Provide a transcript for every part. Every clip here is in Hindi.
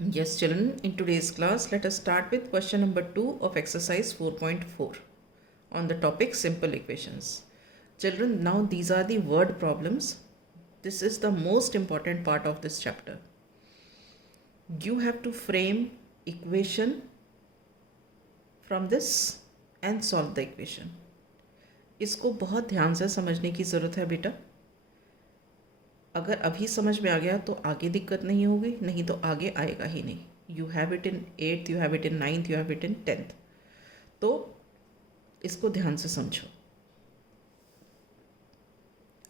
Yes, children, in today's class, let us start with question number 2 of exercise 4.4 on the topic simple equations. Children, now these are the word problems. This is the most important part of this chapter. You have to frame equation from this and solve the equation. इसको बहुत ध्यान से समझने की ज़रूरत है बेटा. अगर अभी समझ में आ गया तो आगे दिक्कत नहीं होगी, नहीं तो आगे आएगा ही नहीं. You have it in 8th, you have it in 9th, you have it in 10th. तो इसको ध्यान से समझो.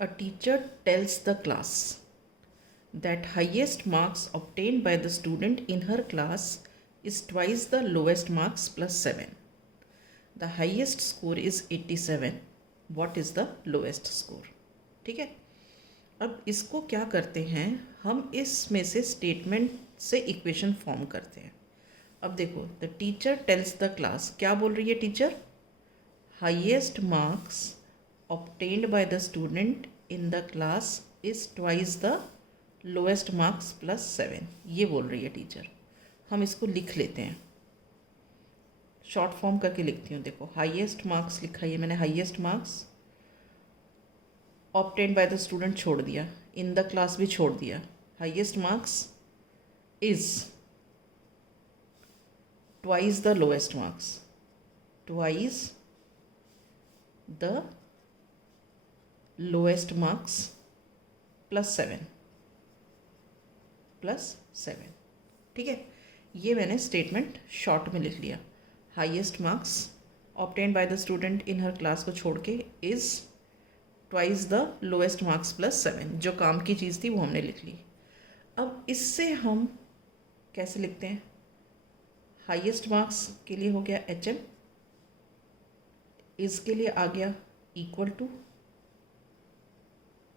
A teacher tells the class that highest marks obtained by the student in her class is twice the lowest marks plus 7. The highest score is 87. What is the lowest score? ठीक है. अब इसको क्या करते हैं, हम इसमें से स्टेटमेंट से इक्वेशन फॉर्म करते हैं. अब देखो, the teacher tells the class, क्या बोल रही है teacher? Highest marks obtained by the student in the class is twice the lowest marks plus 7. ये बोल रही है टीचर. हम इसको लिख लेते हैं, शॉर्ट फॉर्म करके लिखती हूँ. देखो, हाईएस्ट मार्क्स लिखा है मैंने. Highest marks obtained by the student छोड़ दिया, इन द क्लास भी छोड़ दिया. Highest marks is twice the lowest marks, twice the lowest marks plus 7. ठीक है. ये मैंने स्टेटमेंट शॉर्ट में लिख लिया. Highest marks obtained by the student in her class को छोड़ के is twice the lowest marks plus 7. जो काम की चीज़ थी वो हमने लिख ली. अब इससे हम कैसे लिखते हैं? हाईएस्ट मार्क्स के लिए हो गया HM, इस के लिए आ गया इक्वल टू,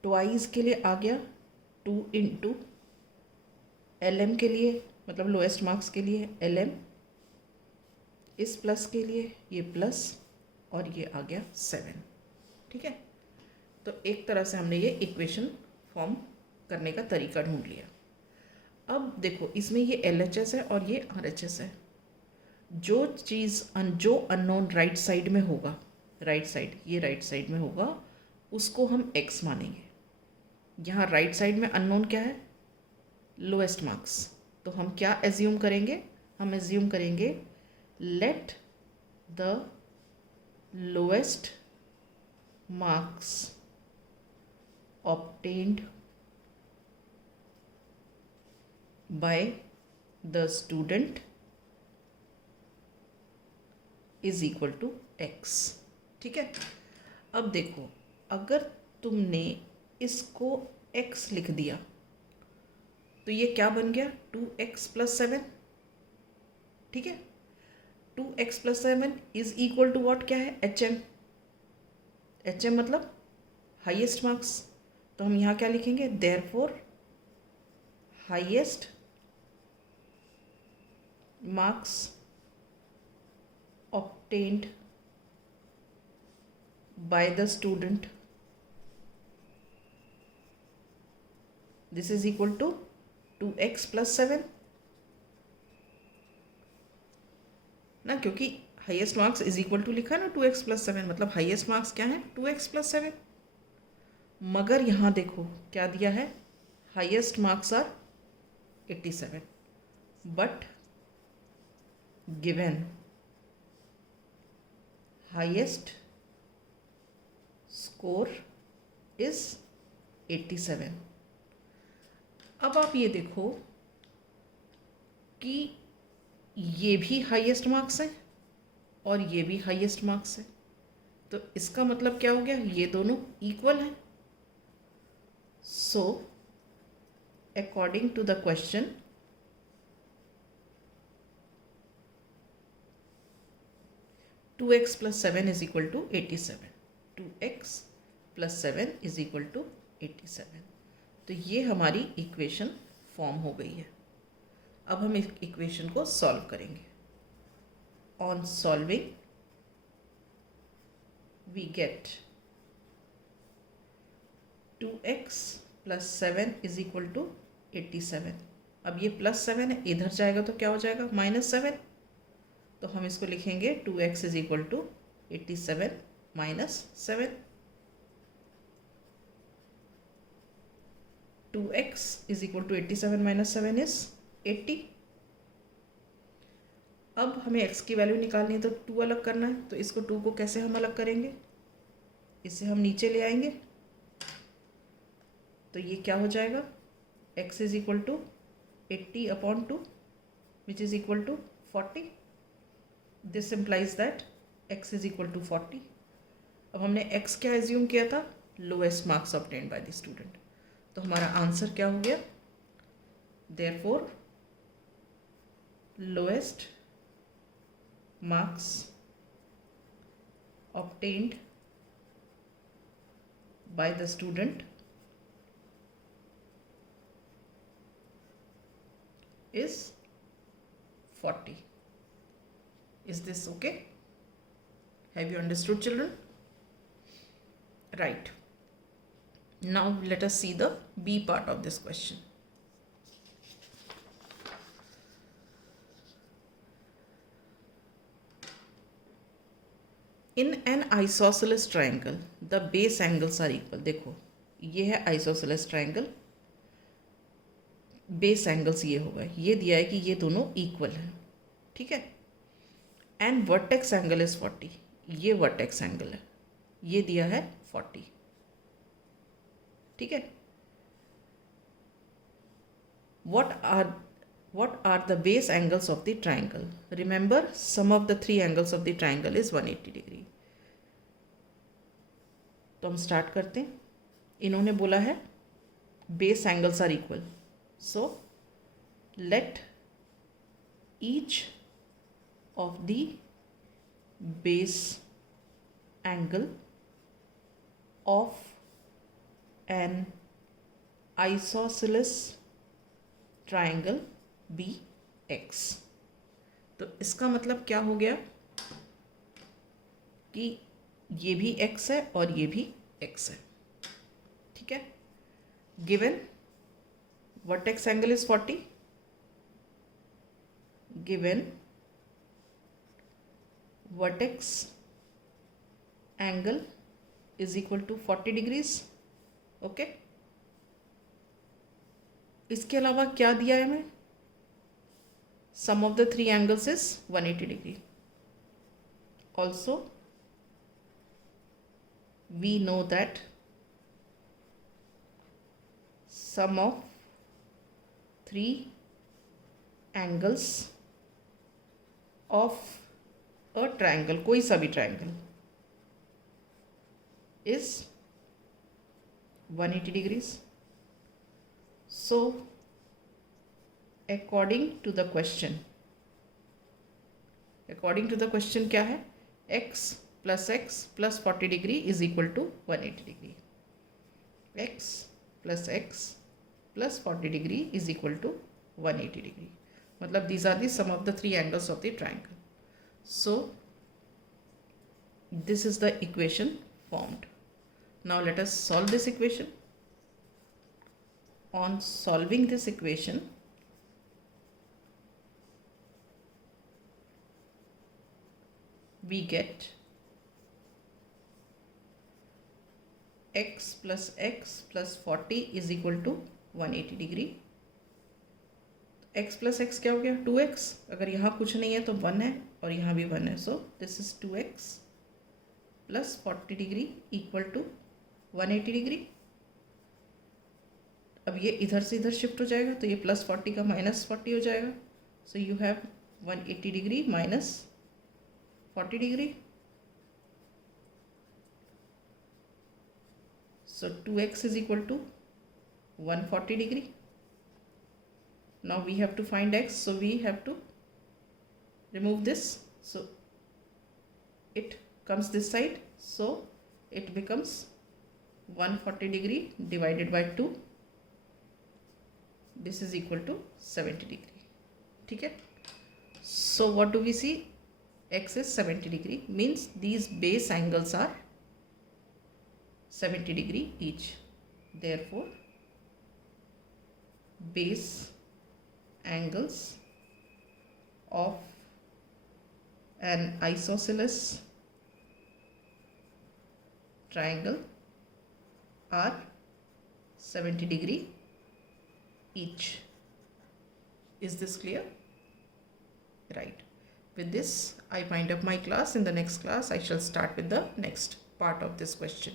ट्वाइस के लिए आ गया 2 इंटू, LM के लिए मतलब लोएस्ट मार्क्स के लिए LM, इस प्लस के लिए ये प्लस, और ये आ गया 7. ठीक है. तो एक तरह से हमने ये इक्वेशन फॉर्म करने का तरीका ढूंढ लिया. अब देखो, इसमें ये LHS है और ये RHS है. जो चीज़ जो अननोन राइट साइड में होगा, राइट साइड, ये राइट साइड में होगा, उसको हम x मानेंगे. यहाँ राइट साइड में अननोन क्या है? Lowest marks. तो हम क्या एज्यूम करेंगे? हम एज्यूम करेंगे let the lowest marks obtained by the student is equal to x. ठीक है. अब देखो, अगर तुमने इसको x लिख दिया तो ये क्या बन गया? 2x plus 7. ठीक है. 2x plus 7 is equal to what? क्या है? HM. HM मतलब हाईएस्ट मार्क्स. तो हम यहाँ क्या लिखेंगे? Therefore highest marks obtained by the student, this is equal to 2x plus 7 ना, क्योंकि highest marks is equal to लिखा है ना 2x प्लस 7, मतलब हाईएस्ट मार्क्स क्या है? 2x plus 7. मगर यहाँ देखो क्या दिया है? Highest marks are 87, but given highest score is 87. अब आप ये देखो कि ये भी हाईएस्ट मार्क्स है और ये भी हाईएस्ट मार्क्स है. तो इसका मतलब क्या हो गया? ये दोनों इक्वल हैं. So according to the question, two x plus 7 is equal to 87. 2x plus 7 is equal to 87. तो ये हमारी इक्वेशन फॉर्म हो गई है. अब हम इस इक्वेशन को सॉल्व करेंगे. On solving we get 2x plus 7 is equal to 87. अब ये +7 है, इधर जाएगा तो क्या हो जाएगा -7, तो हम इसको लिखेंगे 2x is equal to 87 minus 7। 2x is equal to 87 minus 7 is 80। अब हमें x की वैल्यू निकालनी है तो 2 अलग करना है, तो इसको 2 को कैसे हम अलग करेंगे, इसे हम नीचे ले आएंगे, तो ये क्या हो जाएगा, x is equal to 80/2 which is equal to 40। This implies that x is equal to 40। अब हमने x क्या एज्यूम किया था, lowest marks obtained by the student, तो हमारा आंसर क्या हो गया, therefore lowest marks obtained by the student is 40. Is this okay? Have you understood, children? Right. Now let us see the B part of this question. In an isosceles triangle, the base angles are equal. देखो ये है isosceles triangle, बेस एंगल्स ये होगा, ये दिया है कि ये दोनों इक्वल हैं, ठीक है। एंड वर्टेक्स एंगल इज 40, ये वर्टेक्स एंगल है, ये दिया है 40, ठीक है। what are the base angles of the triangle? Remember, sum of the three angles of the triangle is 180 degree. तो हम स्टार्ट करते हैं। इन्होंने बोला है base angles are equal, so let each of the base angle of an isosceles triangle be x. तो इसका मतलब क्या हो गया कि ये भी x है और ये भी x है, ठीक है। Given vertex angle is 40, given vertex angle is equal to 40 degrees, okay. इसके अलावा क्या दिया है हमें, sum of the three angles is 180 degree. Also, we know that sum of three angles of a triangle, कोई सा भी triangle, is 180 degrees. So according to the question क्या है, x plus x plus 40 degree is equal to 180 degree. x plus x plus 40 degree is equal to 180 degree. मतलब these are the sum of the three angles of the triangle. So this is the equation formed. Now let us solve this equation. On solving this equation, we get x plus x plus 40 is equal to 180 degree. x plus x क्या हो गया, 2x। अगर यहाँ कुछ नहीं है तो 1 है और यहाँ भी 1 है, so this is 2x plus 40 degree equal to 180 degree. अब ये इधर से इधर शिफ्ट हो जाएगा तो ये +40 का -40 हो जाएगा, so you have 180 degree minus 40 degree. So 2x is equal to 140 degree. Now we have to find x, so we have to remove this, so it comes this side, so it becomes 140 degree divided by 2, this is equal to 70 degree, ठीक है। So what do we see, x is 70 degree, means these base angles are 70 degree each. Therefore, base angles of an isosceles triangle are 70° each. Is this clear? Right. With this, I wind up my class. In the next class, I shall start with the next part of this question.